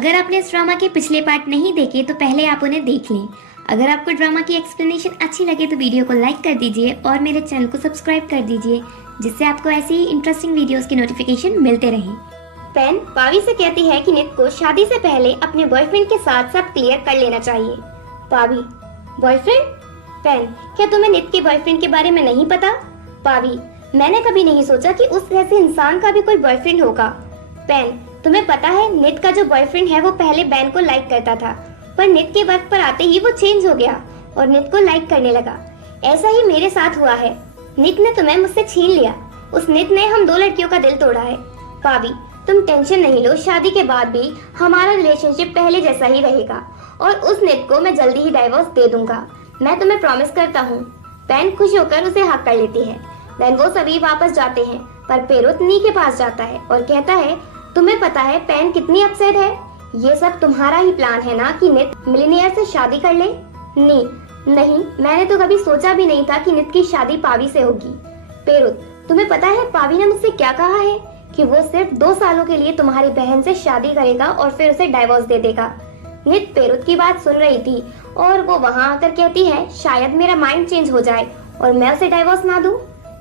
अगर आपने इस ड्रामा के पिछले पार्ट नहीं देखे तो पहले आप उन्हें देख लें। अगर आपको ड्रामा की एक्सप्लेनेशन अच्छी लगे तो वीडियो को लाइक कर दीजिए और मेरे चैनल को सब्सक्राइब कर दीजिए, जिससे आपको ऐसी ही इंटरेस्टिंग वीडियोस के नोटिफिकेशन मिलते रहें। पेन पावी से कहती है कि नित को शादी से पहले अपने बॉयफ्रेंड के साथ सब क्लियर कर लेना चाहिए। पावी, बॉयफ्रेंड? पेन, क्या तुम्हें नित के बॉयफ्रेंड के बारे में नहीं पता? पावी, मैंने कभी नहीं सोचा कि उस जैसे इंसान का भी कोई बॉयफ्रेंड होगा। पेन, तुम्हें पता है नित का जो बॉयफ्रेंड है वो पहले बैन को लाइक करता था, पर नित के वक्त पर आते ही वो चेंज हो गया और नित को लाइक करने लगा। ऐसा ही मेरे साथ हुआ है। नित ने तुम्हें मुझसे छीन लिया। उस नित ने हम 2 लड़कियों का दिल तोड़ा है। पावी, तुम टेंशन नहीं लो, शादी के बाद भी हमारा रिलेशनशिप पहले जैसा ही रहेगा और उस नित को मैं जल्दी ही डाइवोर्स दे दूंगा, मैं तुम्हें प्रॉमिस करता हूँ। पेन खुश होकर उसे हक कर लेती है। देन वो सभी वापस जाते हैं, पर पेरुत नी के पास जाता है और कहता है, तुम्हें पता है पेन कितनी अपसेट है? ये सब तुम्हारा ही प्लान है ना कि नित मिलीनियर से शादी कर ले? नी, नहीं, मैंने तो कभी सोचा भी नहीं था कि नित की शादी पावी से होगी। पेरुत, तुम्हें पता है पावी ने मुझसे क्या कहा है? कि वो सिर्फ 2 सालों के लिए तुम्हारी बहन से शादी करेगा और फिर उसे डाइवोर्स दे देगा। नित पेरुत की बात सुन रही थी और वो वहाँ आकर कहती है, शायद मेरा माइंड चेंज हो जाए और मैं उसे डाइवोर्स ना दूं।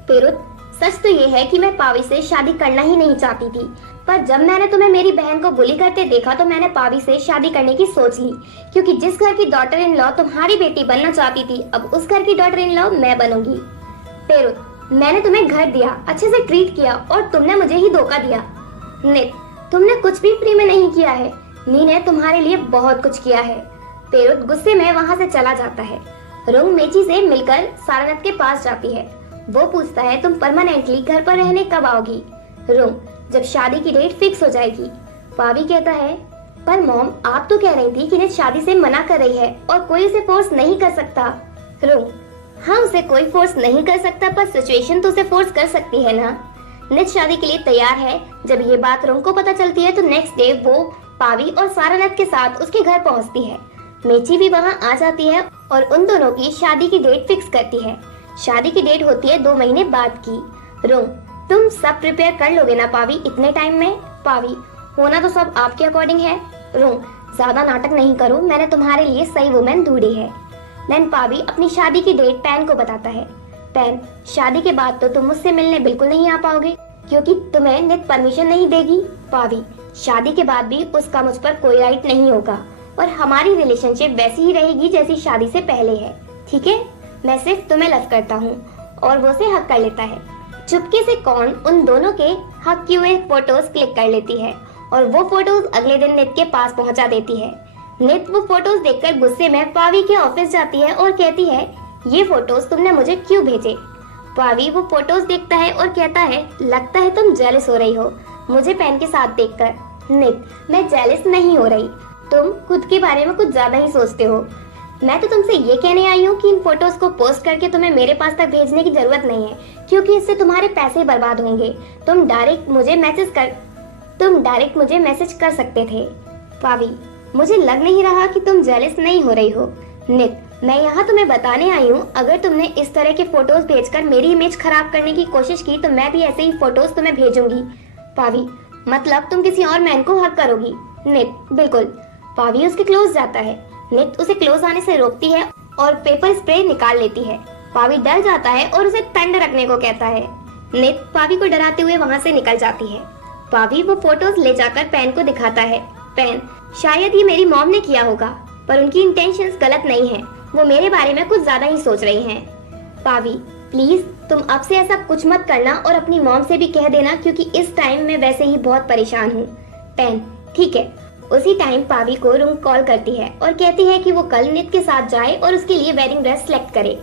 पेरुत, सच तो ये है कि मैं पावी से शादी करना ही नहीं चाहती थी, पर जब मैंने तुम्हें मेरी बहन को बुली करते देखा तो मैंने पावी से शादी करने की सोच ली, क्योंकि जिस घर की डॉटर इन लॉ तुम्हारी बेटी बनना चाहती थी, अब उस घर की डॉटर इन लॉ मैं बनूंगी। पेरुत, मैंने तुम्हें घर दिया, अच्छे से ट्रीट किया और तुमने मुझे ही धोखा दिया। नित, तुमने कुछ भी फ्री में नहीं किया है, नी ने तुम्हारे लिए बहुत कुछ किया है। पेरुत गुस्से में वहाँ से चला जाता है। रुंग मेची से मिलकर सारनाथ के पास जाती है। वो पूछता है, तुम परमानेंटली घर पर रहने कब आओगी? रुंग, जब शादी की डेट फिक्स हो जाएगी। पावी कहता है, पर मॉम, आप तो कह रही थी कि नित शादी से मना कर रही है और कोई उसे फोर्स नहीं कर सकता। रुंग, हाँ, उसे कोई फोर्स नहीं कर सकता, पर सिचुएशन तो उसे फोर्स कर सकती है ना। नित शादी के लिए तैयार है। जब ये बात रुंग को पता चलती है तो नेक्स्ट डे वो पावी और सारनाथ के साथ उसके घर पहुंचती है। मेची भी वहां आ जाती है और उन दोनों की शादी की डेट फिक्स करती है। शादी की डेट होती है 2 महीने बाद की। रुंग, तुम सब प्रिपेयर कर लोगे ना पावी इतने टाइम में? पावी, होना तो सब आपके अकॉर्डिंग है। रुंग, ज्यादा नाटक नहीं करो, मैंने तुम्हारे लिए सही वुमेन ढूंढी है। देन पावी अपनी शादी की डेट पैन को बताता है। पैन, शादी के बाद तो तुम मुझसे मिलने बिल्कुल नहीं आ पाओगे, क्योंकि तुम्हें नित परमिशन नहीं देगी। पावी, शादी के बाद भी उसका मुझ पर कोई राइट नहीं होगा और हमारी रिलेशनशिप वैसी ही रहेगी जैसी शादी से पहले है, ठीक है? मैं सिर्फ तुम्हें लव करता हूँ। और वो से हक कर लेता है। चुपके से कौन उन दोनों के हक किए हुए फोटोज क्लिक कर लेती है और वो फोटोज अगले दिन नित के पास पहुंचा देती है। नित वो फोटोज देखकर गुस्से में पावी के ऑफिस जाती है और कहती है, ये फोटोज तुमने मुझे क्यों भेजे? पावी वो फोटोज देखता है और कहता है, लगता है तुम जेलस हो रही हो मुझे पेन के साथ देखकर। नित, मैं जेलस नहीं हो रही, तुम खुद के बारे में कुछ ज्यादा ही सोचते हो। मैं तो तुमसे ये कहने आई हूँ कि इन फोटोज को पोस्ट करके तुम्हें मेरे पास तक भेजने की जरूरत नहीं है, क्योंकि इससे तुम्हारे पैसे बर्बाद होंगे। तुम डायरेक्ट मुझे मैसेज कर सकते थे। पावी, मुझे लग नहीं रहा कि तुम जेलस नहीं हो रही हो। नित, मैं यहाँ तुम्हें बताने आई हूँ, अगर तुमने इस तरह के फोटोज भेजकर मेरी इमेज खराब करने की कोशिश की तो मैं भी ऐसे ही फोटोज तुम्हें भेजूंगी। पावी, मतलब तुम किसी और मैन को हक करोगी? नित, बिल्कुल। पावी उसके क्लोज जाता है। नित उसे क्लोज आने से रोकती है और पेपर स्प्रे निकाल लेती है। पावी डर जाता है और उसे ठंड रखने को कहता है। नित पावी को डराते हुए वहाँ से निकल जाती है। पावी वो फोटोज ले जाकर पेन को दिखाता है। पेन, शायद ये मेरी मॉम ने किया होगा, पर उनकी इंटेंशंस गलत नहीं है, वो मेरे बारे में कुछ ज्यादा ही सोच रही हैं। पावी, प्लीज तुम अब से ऐसा कुछ मत करना और अपनी मॉम से भी कह देना, क्योंकि इस टाइम मैं वैसे ही बहुत परेशान हूँ। पेन, ठीक है। उसी टाइम पावी को रुंग कॉल करती है और कहती है कि वो कल नित के साथ जाए और उसके लिए वेडिंग ड्रेस सिलेक्ट करे।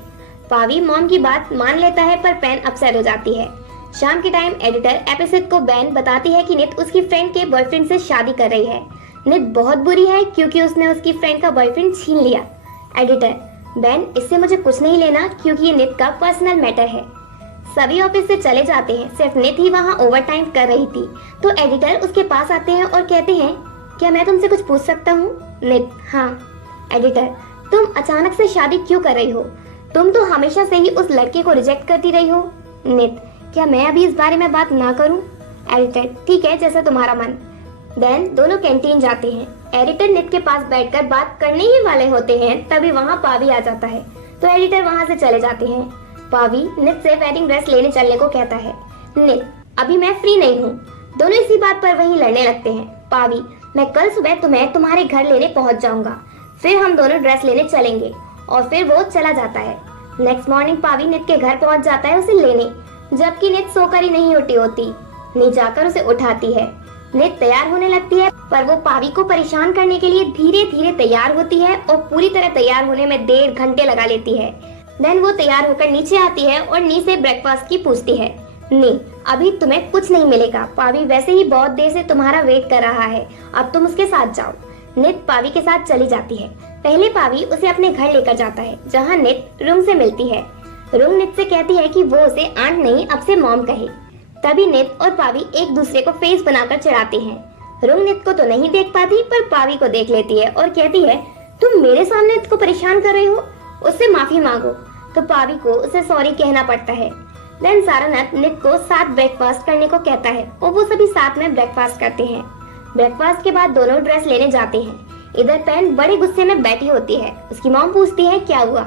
पावी मॉम की बात मान लेता है, पर पेन अपसेट हो जाती है। शाम के टाइम एडिटर एपिसोड को बैन बताती है कि नित उसकी फ्रेंड के बॉयफ्रेंड से शादी कर रही है। नित बहुत बुरी है क्योंकि उसने उसकी फ्रेंड का बॉयफ्रेंड छीन लिया। एडिटर, बैन, इससे मुझे कुछ नहीं लेना क्योंकि ये नित का पर्सनल मैटर है। सभी ऑफिस से चले जाते हैं, सिर्फ नित ही वहाँ ओवर टाइम कर रही थी। तो एडिटर उसके पास आते हैं और कहते हैं, क्या मैं तुमसे कुछ पूछ सकता हूँ? नित, हाँ। एडिटर, तुम अचानक से शादी क्यों कर रही हो? तुम तो हमेशा से ही उस लड़के को रिजेक्ट करती रही हो। नित, क्या मैं अभी इस बारे में बात ना करूं? एडिटर, ठीक है, जैसा तुम्हारा मन। देन दोनों कैंटीन जाते हैं। एडिटर नित के पास बैठकर बात करने ही वाले होते हैं तभी वहाँ पावी आ जाता है, तो एडिटर वहाँ से चले जाते हैं। पावी नित से वेडिंग ड्रेस लेने चलने को कहता है। नित, अभी मैं फ्री नहीं हूँ। दोनों इसी बात पर वहीं लड़ने लगते हैं। पावी, मैं कल सुबह तुम्हें तुम्हारे घर लेने पहुँच जाऊंगा, फिर हम दोनों ड्रेस लेने चलेंगे। और फिर वो चला जाता है। नेक्स्ट मॉर्निंग पावी नित के घर पहुँच जाता है उसे लेने, जबकि नित सोकर ही नहीं उठी होती। नी जाकर उसे उठाती है। नित तैयार होने लगती है, पर वो पावी को परेशान करने के लिए धीरे धीरे तैयार होती है और पूरी तरह तैयार होने में 1.5 घंटे लगा लेती है। देन वो तैयार होकर नीचे आती है और नी से ब्रेकफास्ट की पूछती है। नी, अभी तुम्हें कुछ नहीं मिलेगा, पावी वैसे ही बहुत देर से तुम्हारा वेट कर रहा है, अब तुम उसके साथ जाओ। नित पावी के साथ चली जाती है। पहले पावी उसे अपने घर लेकर जाता है, जहाँ नित रूम से मिलती है। रूम नित से कहती है कि वो उसे आंट नहीं अब से मॉम कहे। तभी नित और पावी एक दूसरे को फेस बनाकर चिढ़ाते हैं। रूम नित को तो नहीं देख पाती, पर पावी को देख लेती है और कहती है, तुम मेरे सामने नित को परेशान कर रहे हो, उससे माफी मांगो। तो पावी को उसे सॉरी कहना पड़ता है। देन सारनाथ नित को साथ ब्रेकफास्ट करने को कहता है और वो सभी साथ में ब्रेकफास्ट करते हैं। ब्रेकफास्ट के बाद दोनों ड्रेस लेने जाते हैं। इधर पैन बड़े गुस्से में बैठी होती है। उसकी मॉम पूछती है, क्या हुआ?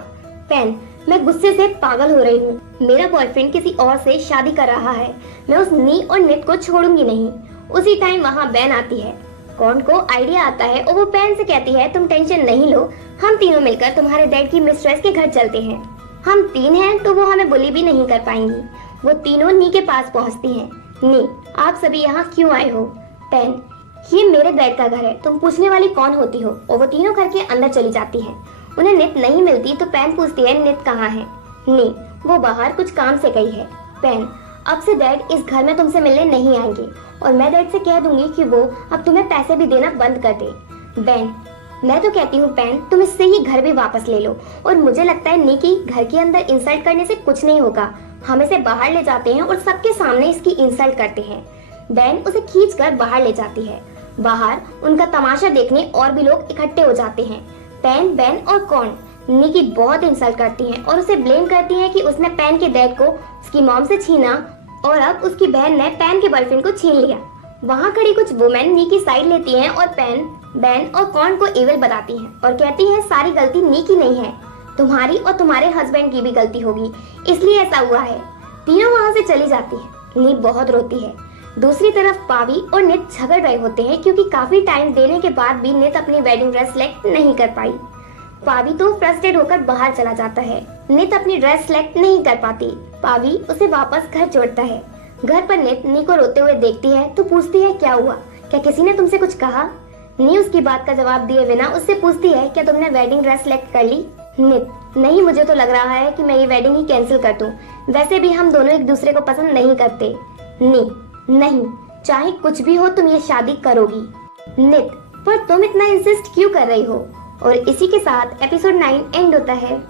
पैन, मैं गुस्से से पागल हो रही हूँ। मेरा बॉयफ्रेंड किसी और से शादी कर रहा है। मैं उस नी और नित को छोड़ूंगी नहीं। उसी टाइम वहाँ बैन आती है। कॉर्न को आइडिया आता है और वो पैन से कहती है, तुम टेंशन नहीं लो, हम तीनों मिलकर तुम्हारे डैड की मिस्ट्रेस के घर चलते हैं। हम 3 हैं तो वो हमें बुली भी नहीं कर पाएंगी। वो तीनों नी के पास पहुँचती हैं। नी, आप सभी यहाँ क्यों आए हो? पैन, ये मेरे डैड का घर है, तुम पूछने वाली कौन होती हो? और वो तीनों घर के अंदर चली जाती हैं। उन्हें नित नहीं मिलती तो पैन पूछती है, नित कहाँ है? नी, वो बाहर कुछ काम से गई है। पैन, अब से डैड इस घर में तुमसे मिलने नहीं आएंगे और मैं डैड से कह दूंगी कि वो अब तुम्हें पैसे भी देना बंद कर दे। बैन, मैं तो कहती हूँ पैन, तुम इससे ही घर भी वापस ले लो। और मुझे लगता है नी की घर के अंदर इंसल्ट करने से कुछ नहीं होगा। हम इसे बाहर ले जाते हैं और सबके सामने इसकी इंसल्ट करते हैं। बैन उसे खींच कर बाहर ले जाती है। बाहर उनका तमाशा देखने और भी लोग इकट्ठे हो जाते हैं। पैन, बैन और कॉर्न नी की बहुत इंसल्ट करती हैं और उसे ब्लेम करती हैं कि उसने पैन के डैड को उसकी मॉम से छीना और अब उसकी बहन ने पैन के बॉयफ्रेंड को छीन लिया। वहाँ खड़ी कुछ वुमेन नी की साइड लेती हैं और पैन, बैन और कॉर्न को इविल बताती हैं और कहती हैं, सारी गलती नी की नहीं है, तुम्हारी और तुम्हारे हस्बैंड की भी गलती होगी, इसलिए ऐसा हुआ है। तीनों वहाँ से चली जाती है। नी बहुत रोती है। दूसरी तरफ पावी और नित झगड़ रहे होते हैं क्योंकि काफी टाइम देने के बाद भी नित अपनी वेडिंग ड्रेस सिलेक्ट नहीं कर पाई। पावी तो फ्रस्ट्रेट होकर बाहर चला जाता है। नित अपनी ड्रेस सिलेक्ट नहीं कर पाती। पावी उसे वापस घर छोड़ता है। घर पर नित नी को रोते हुए देखती है तो पूछती है, क्या हुआ? क्या किसी ने तुमसे कुछ कहा? नी उसकी बात का जवाब दिए बिना उससे पूछती है, क्या तुमने वेडिंग ड्रेस सिलेक्ट कर ली? नित, नहीं, मुझे तो लग रहा है कि मैं ये वेडिंग ही कैंसिल कर दूं। वैसे भी हम दोनों एक दूसरे को पसंद नहीं करते। नी, नहीं, चाहे कुछ भी हो तुम ये शादी करोगी। नित, पर तुम इतना इंसिस्ट क्यों कर रही हो? और इसी के साथ एपिसोड 9 एंड होता है।